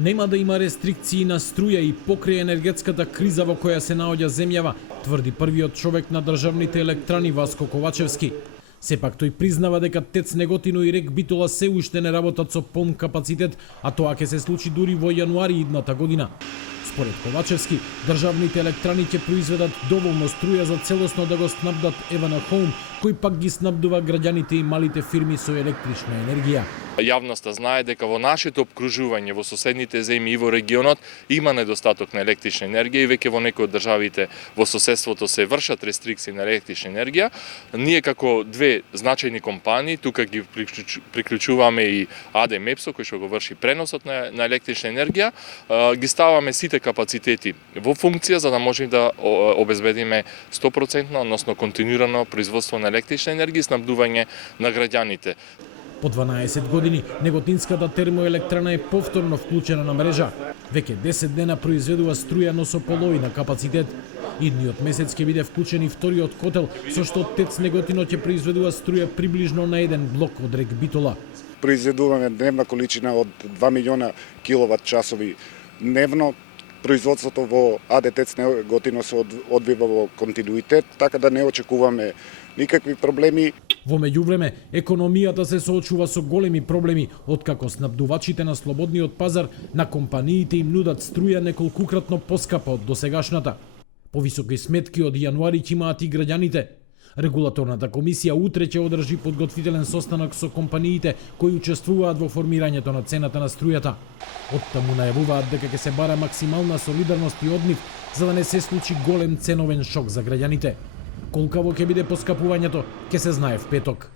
Нема да има рестрикции на струја и покрај енергетската криза во која се наоѓа земјава, тврди првиот човек на државните електрани Васко Ковачевски. Сепак тој признава дека ТЕЦ Неготино и РЕК Битола се уште не работат со полн капацитет, а тоа ќе се случи дури во јануари идната година. Според Ковачевски, државните електрани ќе произведат доволно струја за целосно да го снабдат Евана Хоум, кој пак ги снабдува граѓаните и малите фирми со електрична енергија. Јавноста знае дека во нашето обкружување, во соседните земји и во регионот има недостаток на електрична енергија и веќе во некои од државите во соседството се вршат рестрикции на електрична енергија. Ние како две значајни компании, тука ги приклучуваме и АД Мепсо кој што го врши преносот на електрична енергија, ги ставаме сите капацитети во функција за да можеме да обезбедиме 100%, односно континуирано производство на електрична енергија и снабдување на граѓаните. По 12 години Неготинската термоелектрана е повторно вклучена на мрежа. Веќе 10 дена произведува струја, но со половина капацитет. Идниот месец ќе биде вклучен и вториот котел, со што ТЕЦ Неготино ќе произведува струја приближно на еден блок од РЕК Битола. Произведуваме дневна количина од 2 милиона киловат часови дневно. Производството во АД ТЕЦ Неготино се одвива во континуитет, така да не очекуваме никакви проблеми. Во меѓувреме, економијата се соочува со големи проблеми, откако снабдувачите на слободниот пазар на компаниите им нудат струја неколкукратно поскапа од досегашната. Повисоки сметки од јануари ќе имаат и граѓаните. Регулаторната комисија утре ќе одржи подготвителен состанок со компаниите кои учествуваат во формирањето на цената на струјата. Оттаму најавуваат дека ќе се бара максимална солидарност и од нив, за да не се случи голем ценовен шок за граѓаните. Колкаво ќе биде поскапувањето, ќе се знае в петок.